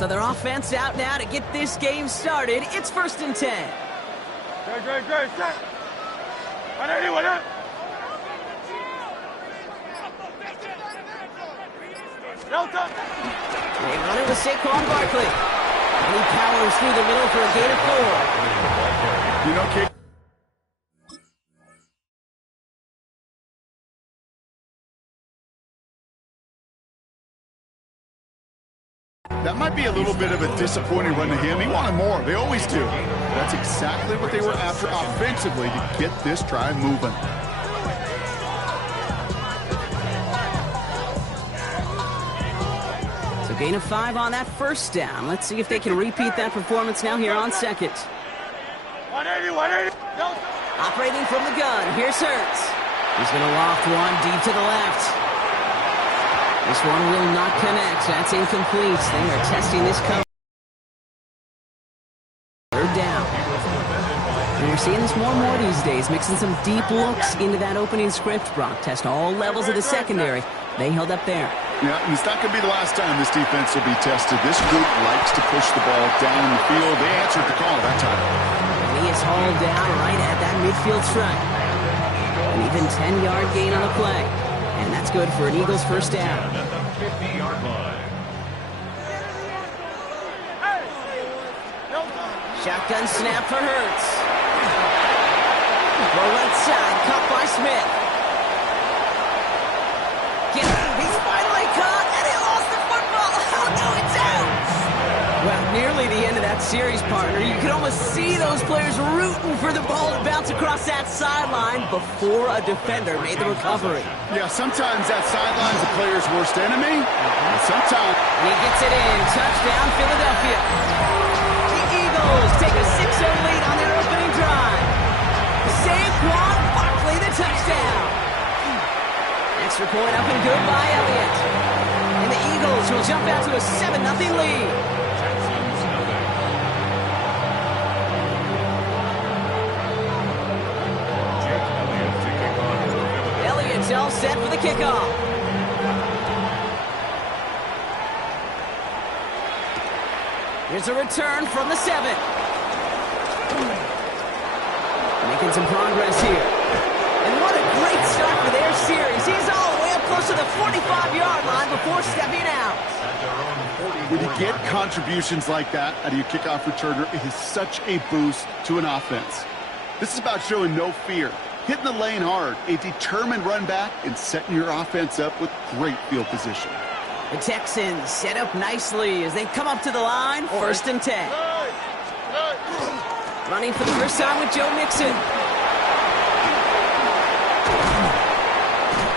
So their offense out now to get this game started. It's 1st and 10. Great. Set. 180. They run it with Saquon Barkley. And he powers through the middle for a gain of 4. You know, Kate. That might be a little bit of a disappointing run to him. He wanted more. They always do. That's exactly what they were after offensively to get this drive moving. So gain of 5 on that first down. Let's see if they can repeat that performance now here on second. 180. Operating from the gun. Here's Hurts. He's going to loft one deep to the left. This one will not connect. That's incomplete. They are testing this cover. 3rd down. And we're seeing this more and more these days, mixing some deep looks into that opening script. Brock test all levels of the secondary. They held up there. Yeah, and it's not going to be the last time this defense will be tested. This group likes to push the ball down the field. They answered the call that time. And he is hauled down right at that midfield stripe. An even 10-yard gain on the play. And that's good for an Eagles first down. 50-yard line. Shotgun snap for Hurts. Throw right side, caught by Smith. He's finally caught, and he lost the football. Oh, no, it's out. Well, nearly the end of that series, partner. You could almost see those players rooting for the ball to bounce across that sideline before a defender made the recovery. Yeah, sometimes that sideline's the player's worst enemy, and sometimes... And he gets it in. Touchdown, Philadelphia. The Eagles take a 6-0 lead on their opening drive. Saquon Barkley, the touchdown. Extra point up and good by Elliott. And the Eagles will jump out to a 7-0 lead. Elliott's all set for the kickoff. Here's a return from the 7. Making some progress here. And what a great start for their series. He's all the way up close to the 45-yard line before stepping out. When you get contributions like that out of your kickoff returner, it is such a boost to an offense. This is about showing no fear, hitting the lane hard, a determined run back, and setting your offense up with great field position. The Texans set up nicely as they come up to the line, 1st and 10. Running for the first time with Joe Mixon.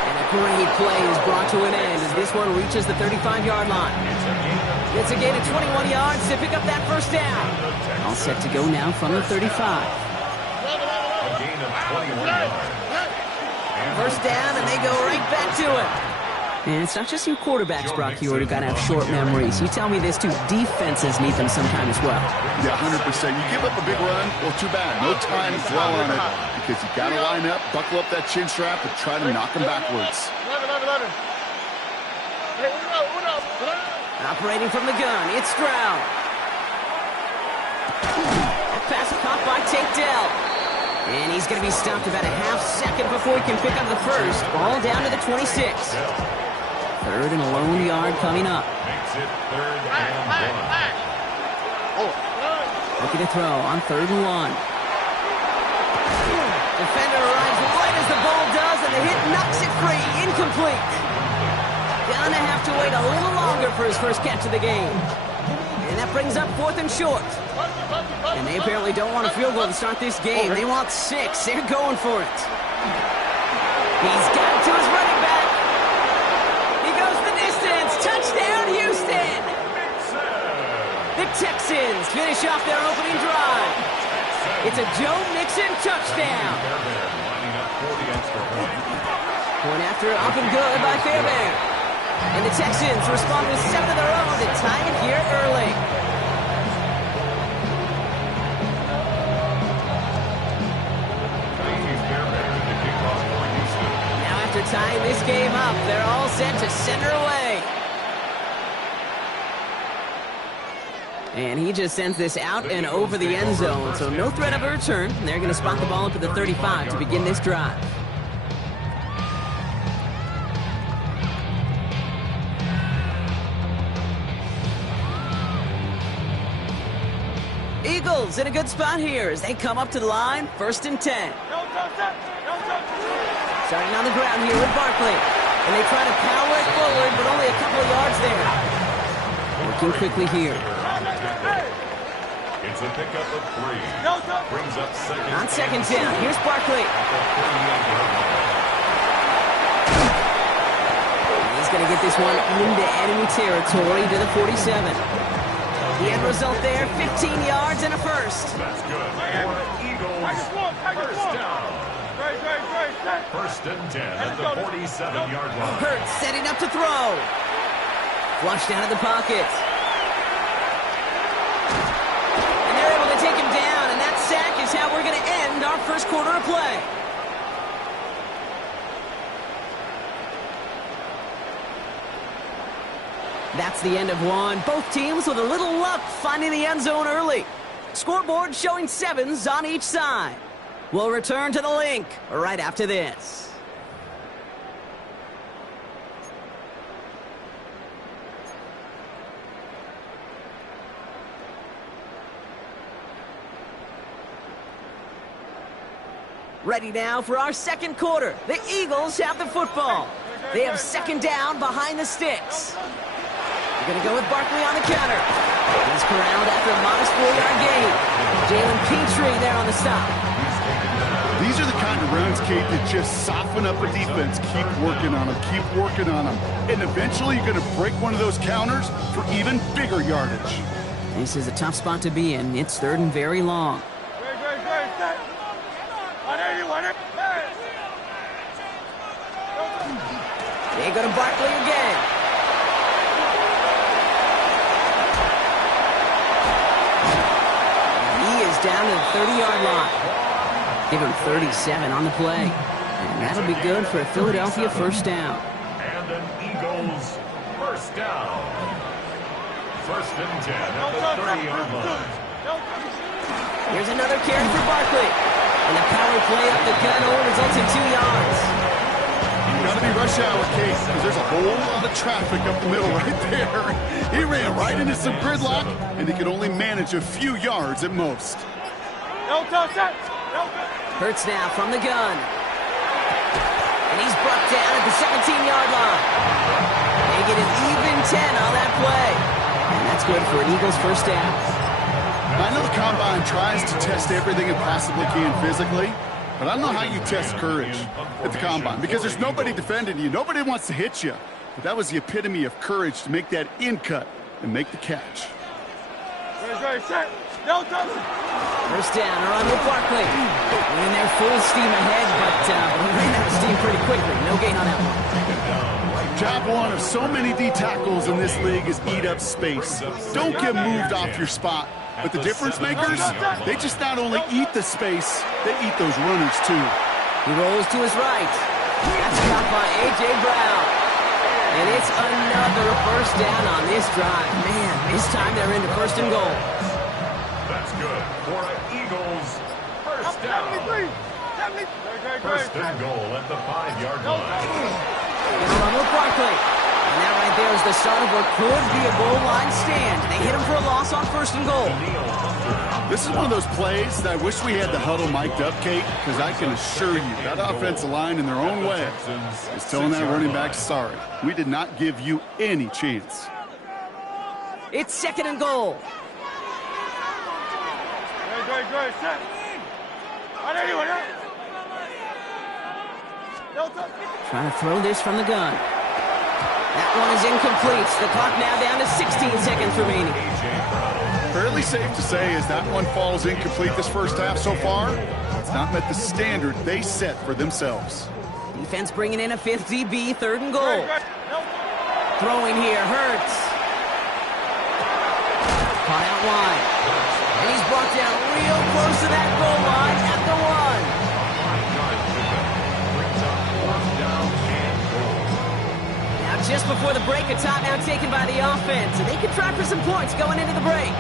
And a great play is brought to an end as this one reaches the 35-yard line. It's a gain of 21 yards to pick up that first down. All set to go now from the 35. A gain of 21 yards. First down, and they go right back to it. And it's not just you quarterbacks, Brock, who got to have short memories. You tell me this, too. Defenses need them sometime as well. Yeah, 100%. You give up a big run, well, too bad. No time to dwell on it because you got to line up, buckle up that chin strap, and try to knock them backwards. Operating from the gun, it's Stroud. Pass caught by Tate Dell. And he's going to be stopped about a half second before he can pick up the first. Ball down to the 26. 3rd and a lone yard coming up. Makes it 3rd and 1. Looking to throw on 3rd and 1. Defender arrives right as the ball does, and the hit knocks it free. Incomplete. Gonna have to wait a little longer for his first catch of the game. And that brings up 4th and short. And they apparently don't want a field goal to start this game. They want 6. They're going for it. He's got it to his running back. He goes the distance. Touchdown, Houston. The Texans finish off their opening drive. It's a Joe Mixon touchdown. Point after up and good by Fairbairn. And the Texans respond with 7 of their own to tie it here early. Now after tying this game up, they're all set to send her away. And he just sends this out and over the end zone, so no threat of a return. And they're going to spot the ball up at the 35 to begin this drive. Eagles in a good spot here as they come up to the line, 1st and 10. Starting on the ground here with Barkley. And they try to power it forward, but only a couple of yards there. Working quickly here. It's a pickup of 3. Brings up second. On 2nd down, here's Barkley. He's going to get this one into enemy territory to the 47. The end result there, 15 yards and a first. That's good. Eagles, first down. 1st and 10 at the 47-yard line. Hurts setting up to throw. Flushed out of the pocket. And they're able to take him down, and that sack is how we're going to end our first quarter of play. That's the end of one. Both teams with a little luck finding the end zone early. Scoreboard showing 7s on each side. We'll return to the link right after this. Ready now for our second quarter. The Eagles have the football. They have 2nd down behind the sticks. They're going to go with Barkley on the counter. He's corralled after a modest 4-yard gain. Jalen Petrie there on the stop. These are the kind of runs, Kate, that just soften up a defense. Keep working on them, keep working on them. And eventually you're going to break one of those counters for even bigger yardage. This is a tough spot to be in. It's 3rd and very long. They go to Barkley again. He is down to the 30-yard line. Give him 37 on the play. And that'll be good for a Philadelphia first down. And an Eagles first down. 1st and 10 at the 30-yard line. Here's another carry for Barkley. And the power play up the gut only results in 2 yards. Got to be rush hour, Case, because there's a whole lot of traffic up the middle right there. He ran right into some gridlock, and he could only manage a few yards at most. Hurts now from the gun. And he's brought down at the 17-yard line. They get an even 10 on that play. And that's good for an Eagles first down. I know the Combine tries to test everything it possibly can physically, but I don't know how you test courage at the Combine, because there's nobody defending you. Nobody wants to hit you. But that was the epitome of courage to make that in cut and make the catch. First down, around with Barkley. In there full steam ahead, but he ran out of steam pretty quickly. No gain on that one. Job one of so many D tackles in this league is eat up space. Don't get moved off your spot. But the difference makers, they just not only eat the space, they eat those runners too. He rolls to his right. That's caught by A.J. Brown. And it's another first down on this drive. Man, this time they're into 1st and goal. That's good for an Eagles first down. 1st and goal at the 5-yard line. Gonna run with Barkley. And that right there is the start of what could be a goal line stand. They hit him for a loss on 1st and goal. This is one of those plays that I wish we had the huddle mic'd up, Kate, because I can assure you that offensive line in their own way is telling that running back, sorry, we did not give you any chance. It's 2nd and goal. Trying to throw this from the gun. That one is incomplete. The clock now down to 16 seconds remaining. Fairly safe to say as that one falls incomplete this first half so far, it's not met the standard they set for themselves. Defense bringing in a 5th DB, 3rd and goal. Throwing here, Hurts. Caught out wide. And he's brought down real close to that goal line at the 1. Just before the break, a timeout taken by the offense, and they can try for some points going into the break.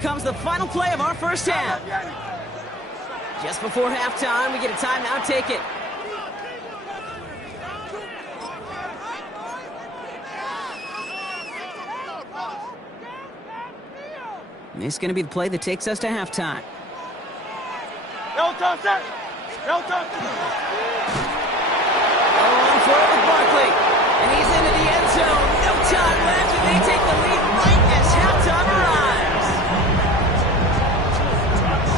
comes the final play of our first half. Just before halftime, we get a timeout. Take it. And this is going to be the play that takes us to halftime. No touch it! No touch it! On for it with Barkley. And he's into the end zone. No time left, and they take the lead right as halftime arrives.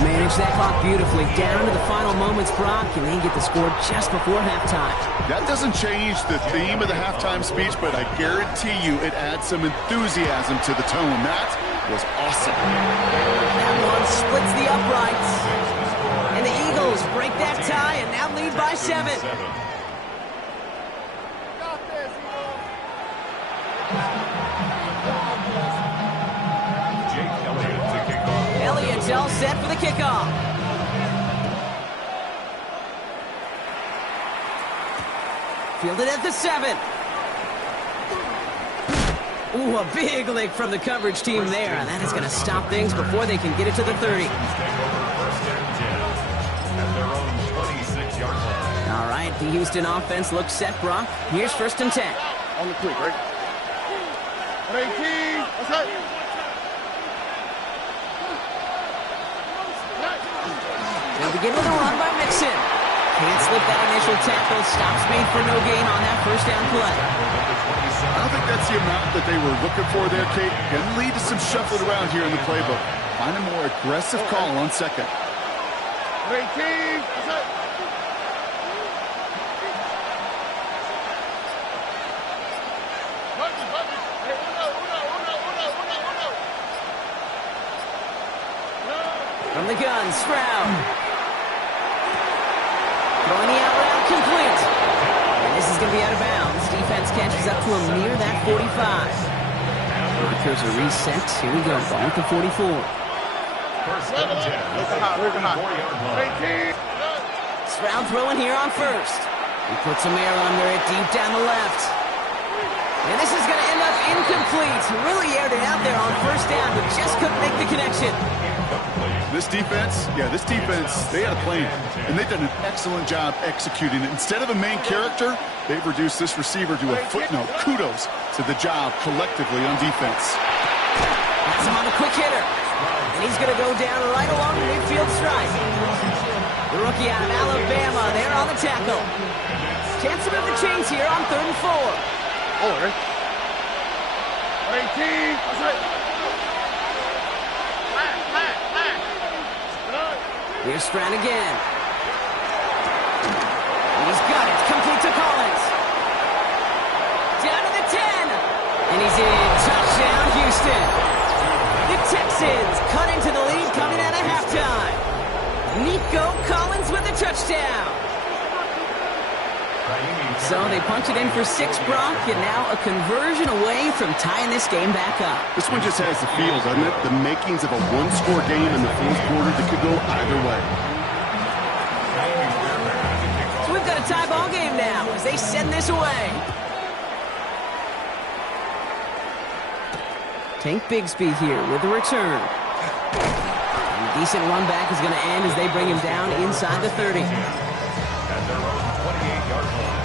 Manage that clock beautifully down to the final moments, Brock, and they get the score just before halftime. That doesn't change the theme of the halftime speech, but I guarantee you it adds some enthusiasm to the tone. That was awesome. That one splits the uprights. And the Eagles break that tie and now lead by 7. Elliott's all set for the kickoff. Fielded at the 7. Ooh, a big lick from the coverage team there. And that is going to stop things before they can get it to the 30. All right, the Houston offense looks set, Brock. Here's 1st and 10. On the quick, right? 18. What's that? They'll begin with a run by Mixon. Can't slip that initial tackle. Stops made for no gain on that 1st down play. I don't think that's the amount that they were looking for there, Kate. Going to lead to some shuffling around here in the playbook. Find a more aggressive call on 2nd. 18. What's that? From the gun, Stroud. Throwing the out route complete. And this is going to be out of bounds. Defense catches up to him near that 45. Markers are reset. Here we go. Ball at the 44. Stroud throwing here on 1st. He puts some air under it deep down the left. And this is going to end up incomplete. Really aired it out there on 1st down, but just couldn't make the connection. This defense, they had a plan, and they've done an excellent job executing it. Instead of a main character, they've reduced this receiver to a footnote. Kudos to the job collectively on defense. Has him on the quick hitter, and he's going to go down right along the midfield stripe. The rookie out of Alabama there on the tackle. Chance to move the chains here on 3rd and 4. Oh, right. 18. What's that? Here's Stroud again. He's got it. Complete to Collins. Down to the 10. And he's in. Touchdown, Houston. The Texans cut into the lead coming out of halftime. Nico Collins with a touchdown. So they punch it in for 6, Brock, and now a conversion away from tying this game back up. This one just has the feel, doesn't it? The makings of a one-score game in the 4th quarter that could go either way. So we've got a tie ball game now as they send this away. Tank Bigsby here with the return. And a decent run back is going to end as they bring him down inside the 30. At their own 28-yard line.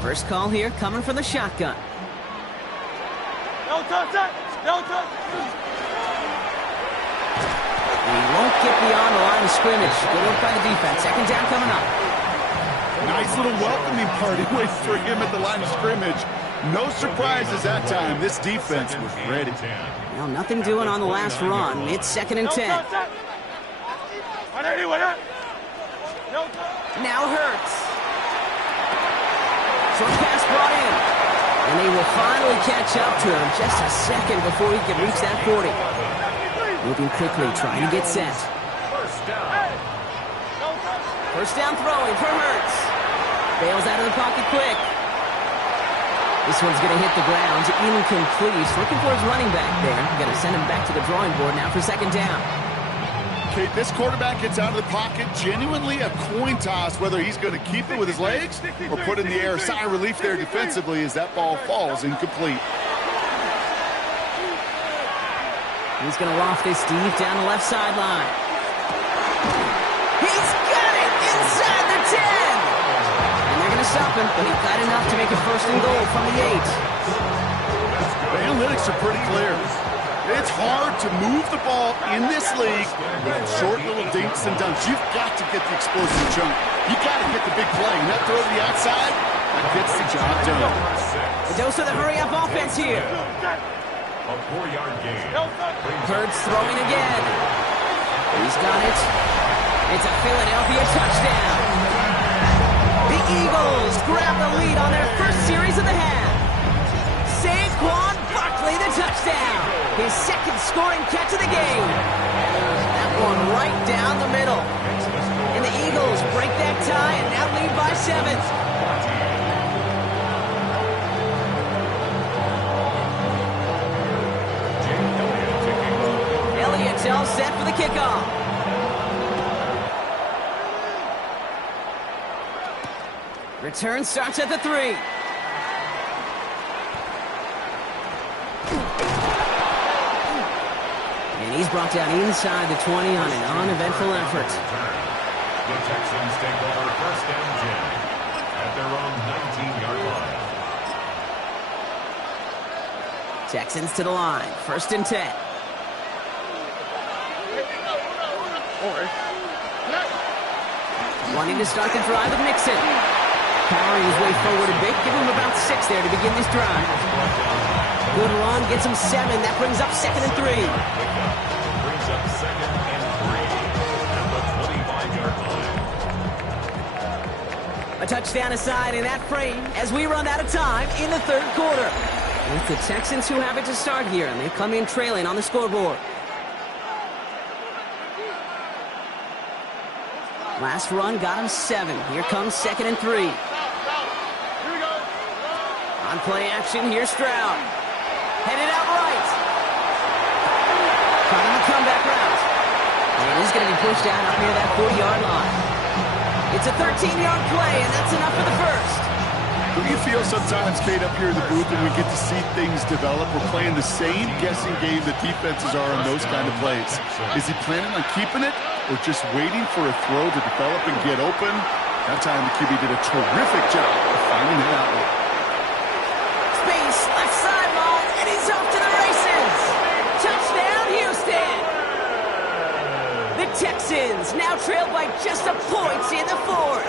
First call here coming from the shotgun. No touch it! No touch it! And he won't get beyond the line of scrimmage. Good work by the defense. 2nd down coming up. Nice little welcoming party wait for him at the line of scrimmage. No surprises that time. This defense was ready. Well, nothing doing on the last run. It's 2nd and 10. Now Hurts. Short pass brought in. And they will finally catch up to him just a second before he can reach that 40. Moving quickly, trying to get set. First down throwing for Hurts. Bails out of the pocket quick. This one's going to hit the ground. Incomplete. Looking for his running back there. Going to send him back to the drawing board now for 2nd down. Kate, this quarterback gets out of the pocket, genuinely a coin toss whether he's going to keep it with his legs or put in the air. Sigh of relief there defensively as that ball falls incomplete. He's going to loft this deep down the left sideline. He's got it inside the 10. And they're going to stop him, but he got enough to make it first and goal from the 8. The analytics are pretty clear. It's hard to move the ball in this league with short little dinks and dunks. You've got to get the explosive chunk. You've got to get the big play. And that throw to the outside, that gets the job done. A dose of the hurry-up offense here. A 4-yard gain. Hurts throwing again. He's got it. It's a Philadelphia touchdown. The Eagles grab the lead on their first series of the half. Saquon Barkley, the touchdown. His second scoring catch of the game. That one right down the middle. And the Eagles break that tie and now lead by 7. Elliott's all set for the kickoff. Return starts at the 3. And he's brought down inside the 20 on an uneventful effort. The Texans take over first and 10 at their own 19-yard line. Texans to the line. First and 10. Wanting to start the drive with Mixon. Powering his way forward a bit. Give him about 6 there to begin this drive. Good run. Gets him 7. That brings up second and 3. Brings up second and 3 at the 25-yard line. A touchdown aside in that frame as we run out of time in the third quarter. It's the Texans who have it to start here, and they come in trailing on the scoreboard. Last run got him 7. Here comes second and 3. On play action, here's Stroud. Headed out right. Trying the comeback route. And he's going to be pushed out up near that 40-yard line. It's a 13-yard play, and that's enough for the first. Do you feel sometimes, Kate, up here in the booth when we get to see things develop? We're playing the same guessing game that defenses are on those kind of plays. Is he planning on keeping it or just waiting for a throw to develop and get open? That time the QB did a terrific job of finding that outlet. Space, left sideline, and he's off to the races. Touchdown, Houston. The Texans now trailed by just a point in the fourth.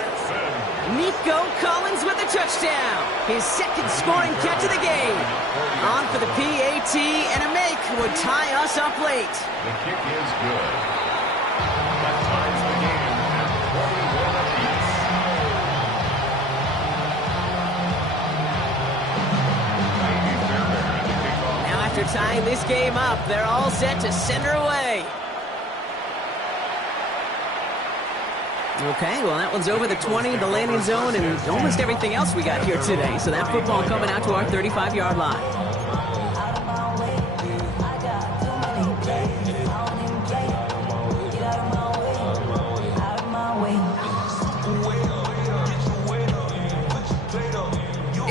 Nico Collins with the touchdown. His second scoring catch of the game. On for the PAT, and a make would tie us up late. The kick is good. That ties the game at 41 apiece. Now after tying this game up, they're all set to send her away. Okay, well, that one's over the 20, the landing zone, and almost everything else we got here today. So that football coming out to our 35-yard line.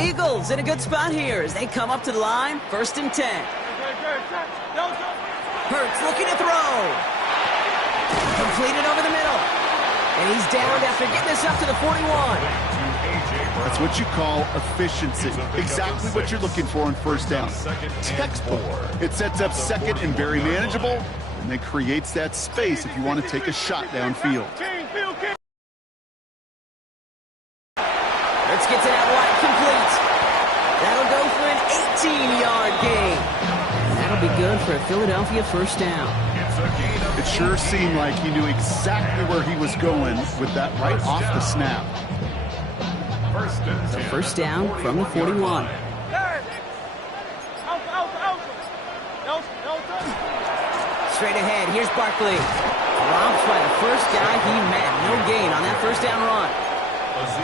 Eagles in a good spot here as they come up to the line, first and 10. Hurts looking to throw. Completed over the middle. And he's downed after getting this up to the 41. That's what you call efficiency. Exactly what you're looking for on first down. Textbook. It sets up second and very manageable, and then creates that space if you want to take a shot downfield. Let's get to that wide complete. That'll go for an 18-yard gain. That'll be good for a Philadelphia first down. It sure seemed like he knew exactly where he was going with that right off the snap. So first down from the 41. Straight ahead, here's Barkley. Dropped by the first guy he met. No gain on that first down run.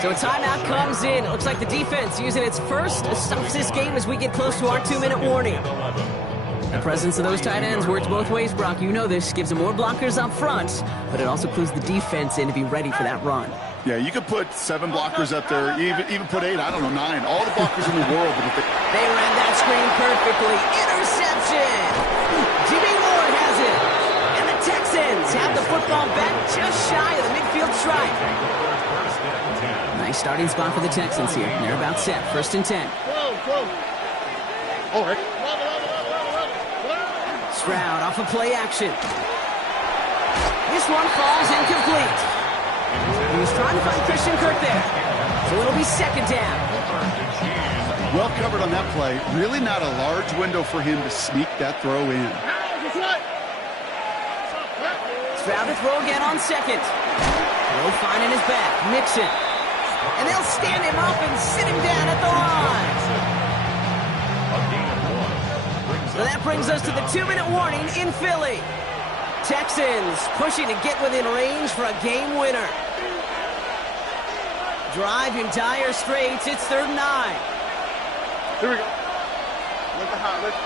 So a timeout comes in. It looks like the defense using its first stops this game as we get close to our 2-minute warning. The presence of those tight ends works both ways, Brock. You know this. Gives them more blockers up front, but it also clues the defense in to be ready for that run. Yeah, you could put 7 blockers up there, even put 8, I don't know, 9. All the blockers in the world. But if they ran that screen perfectly. Interception! Jimmy Ward has it. And the Texans have the football back just shy of the midfield stripe. Nice starting spot for the Texans here. They're about set. 1st and 10. All right. Stroud off of play action. This one falls incomplete. He was trying to find Christian Kirk there. So it'll be 2nd down. Well covered on that play. Really not a large window for him to sneak that throw in. Stroud to throw again on 2nd. Throw finding his back. Mixon. And they'll stand him up and sit him down at the line. So that brings us to the 2-minute warning in Philly. Texans pushing to get within range for a game winner. Drive in dire straits. It's 3rd and 9. Here we go.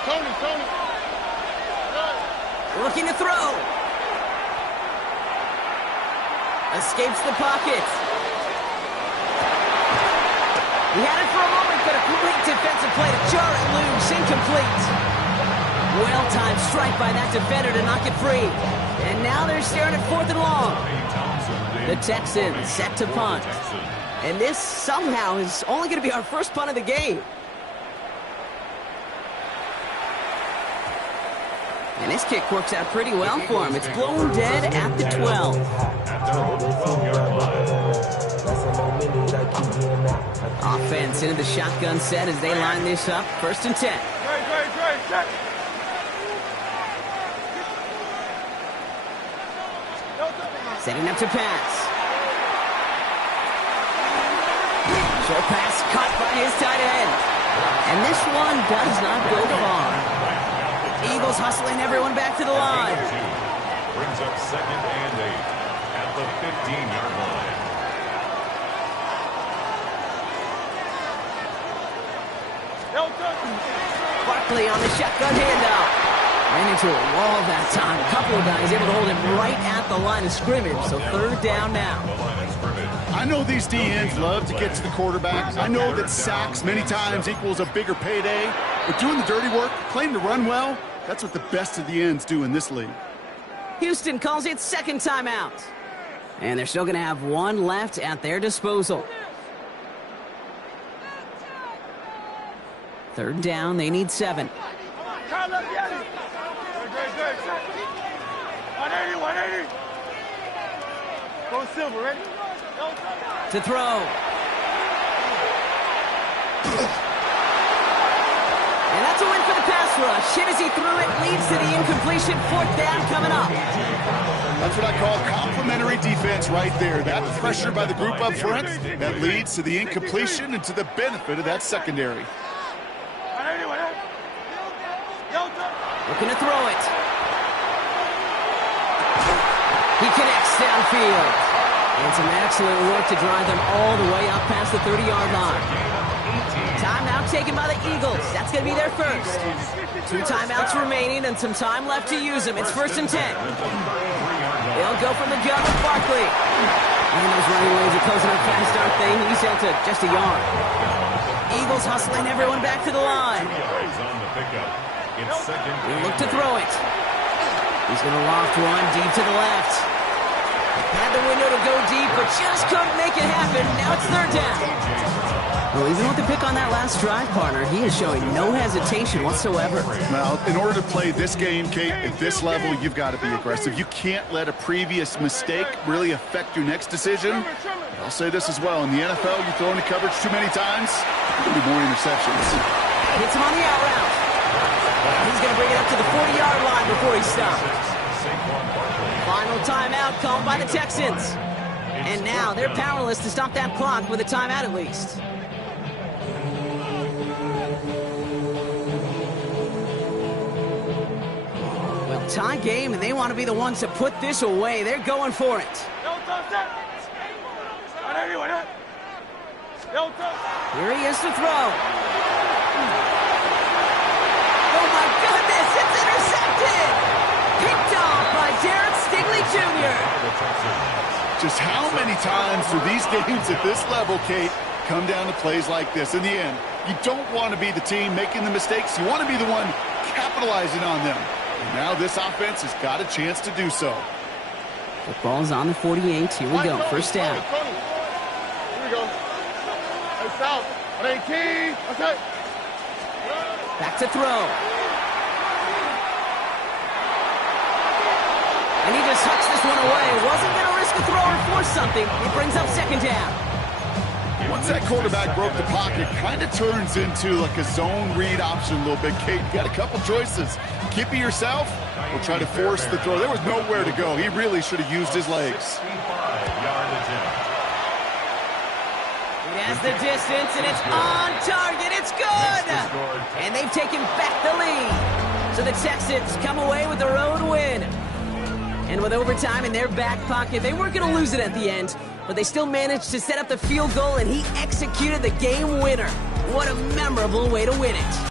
Tony. Looking to throw. Escapes the pocket. He had it for a moment, but a great defensive play to jar it loose. Incomplete. Well-timed strike by that defender to knock it free. And now they're staring at 4th and long. The Texans set to punt. And this somehow is only going to be our first punt of the game. And this kick works out pretty well for him. It's blown dead at the 12. Offense into the shotgun set as they line this up. 1st and 10. Setting up to pass. Short pass caught by his tight end. And this one does not go far. Eagles hustling everyone back to the line. Brings up 2nd and 8 at the 15-yard line. Barkley on the shotgun handoff. Ran into a wall that time. A couple of guys able to hold him right at the line of scrimmage. So 3rd down now. I know these DNs love to get to the quarterback. I know that sacks many times equals a bigger payday. But doing the dirty work, playing to run well, that's what the best of the ends do in this league. Houston calls it 2nd timeout. And they're still going to have 1 left at their disposal. 3rd down, they need 7. 180. Go Silver, ready? To throw. And that's a win for the pass rush. Hit as he threw it, leads to the incompletion. 4th down coming up. That's what I call complimentary defense right there. That pressure by the group up front, that leads to the incompletion and to the benefit of that secondary. Looking to throw it. He connects downfield. And some excellent work to drive them all the way up past the 30-yard line. Timeout taken by the Eagles. That's going to be their first. 2 timeouts remaining and some time left to use them. It's 1st and 10. They'll go from the gun with Barkley. And those running lanes are closing up fast, aren't they? He's out to just a yard. Eagles hustling everyone back to the line. He look to throw it. He's going to loft one deep to the left. Had the window to go deep, but just couldn't make it happen. Now it's 3rd down. Well, even with the pick on that last drive, partner, he is showing no hesitation whatsoever. Well, in order to play this game, Kate, at this level, you've got to be aggressive. You can't let a previous mistake really affect your next decision. I'll say this as well. In the NFL, you throw into coverage too many times, there'll be more interceptions. Hits him on the out route. He's going to bring it up to the 40-yard line before he stops. Final timeout called by the Texans. And now they're powerless to stop that clock with a timeout at least. Well, tie game, and they want to be the ones to put this away. They're going for it. Here he is to throw. Oh, my goodness, it's intercepted! Picked off by Derek Stingley Jr. Just how many times do these games at this level, Kate, come down to plays like this? In the end, you don't want to be the team making the mistakes. You want to be the one capitalizing on them. And now this offense has got a chance to do so. Football's on the 48. Here we go. First down. Here we go. Hey, south. 18. Okay. Back to throw. And he just hucks this one away. Wasn't going to risk a throw or force something. It brings up second down. Once that quarterback broke the pocket, kind of turns into like a zone read option a little bit. Kate, you got a couple choices. Keep it yourself or try to force the throw. There was nowhere to go. He really should have used his legs. It has the distance, and it's on target. It's good! And they've taken back the lead. So the Texans come away with the road win. And with overtime in their back pocket, they weren't going to lose it at the end, but they still managed to set up the field goal, and he executed the game winner. What a memorable way to win it.